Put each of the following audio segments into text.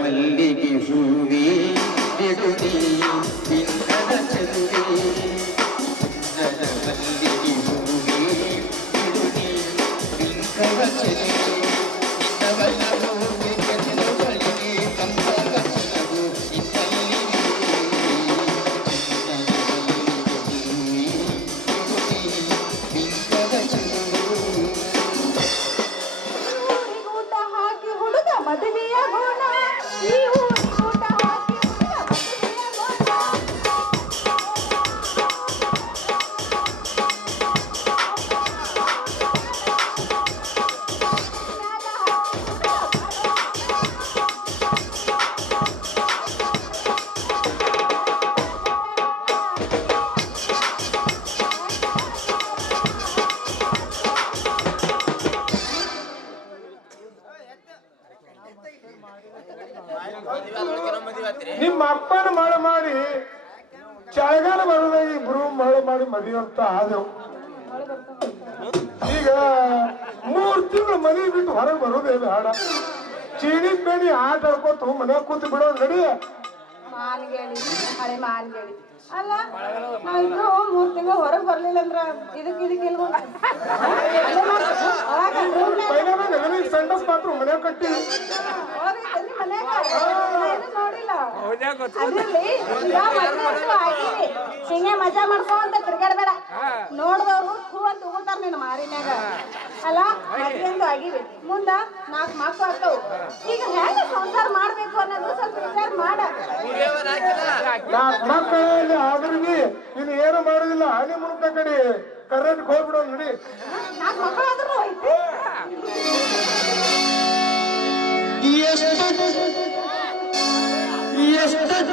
വല്ലി ಮದುವೆ ಅಂತ ಆದೆವು. ಈಗ ಮೂರ್ ತಿಂಗಳು ಮನೆ ಬಿಟ್ಟು ಹೊರಗೆ ಬರೋದೇ ಬೇಡ. ಚೀನಿ ಬೇಡಿ ಆಟ ಆಡ್ಕೋತ ಮನೆ ಕೂತು ಬಿಡೋ ನಡಿ. ಮಾನ್ಗೇಳಿ ಹಳೆ ಮಾನ್ಗೇಳಿ ಅಲ್ಲ ನಾವಿಬ್ರು ಮೂರ್ ತಿಂಗಳು ಹೊರಗ್ ಬರ್ಲಿಲ್ಲ ಅಂದ್ರ ಇದಕ್ ಇದಕ್ ಇಲ್ವ ಸಂಡಸ್ ಮಾತ್ರ ಮನ್ಯಾಗ ಕಟ್ಟಿ. ನೋಡಿಲ್ಲ ಅದ್ರಲ್ಲಿ ಈಗ ಮದ್ವೆ ಅಂತೂ ಆಗಿರಿ ಹಿಂಗೆ ಮಜಾ ಮಾಡ್ಕೊಂತ ತಿರ್ಗಾಡ್ಬೇಡ. ನೋಡ್ದವ್ರು ಹೂ ಅಂತ ಉಗುಳ್ತಾರ ನಿನ್ನ ಮಾರಿನಾಗ ಅಲ್ಲ ಮದ್ವೆ ಅಂತೂ ಆಗಿವಿ. ಮುಂದ ನಾಲ್ಕು ಮಕ್ಳು ಆಗ್ತಾವು. ಈಗ ಹೆಂಗ ಸಂಸಾರ ಮಾಡ್ಬೇಕು ಅನ್ನೋದು ಸ್ವಲ್ಪ ವಿಚಾರ ಮಾಡ. ನಾಲ್ಕು ಮಕ್ಕಳಲ್ಲಿ ಆದ್ರಿಗೆ ಇನ್ನು ಏನು ಮಾಡೋದಿಲ್ಲ. ಹಾನಿ ಕಡೆ ಕರ್ನಾಟಕ ಹೋಗ್ಬಿಡೋ ನಡಿ ನಾಲ್ಕು ಮಕ್ಕಳು ಆದ್ರೂ ಎಷ್ಟು 啊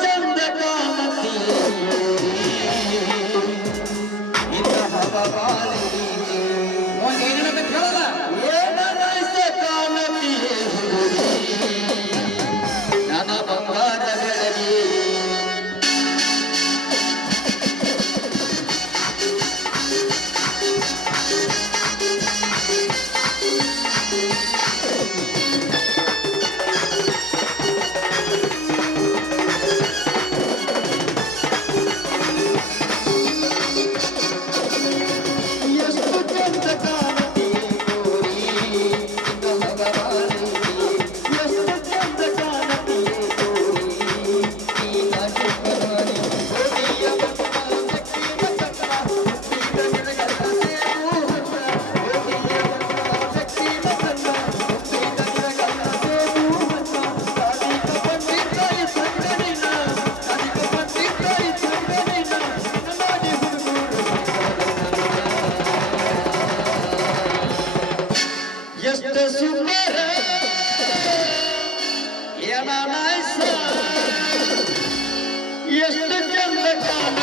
ಎಷ್ಟು ಚಂದ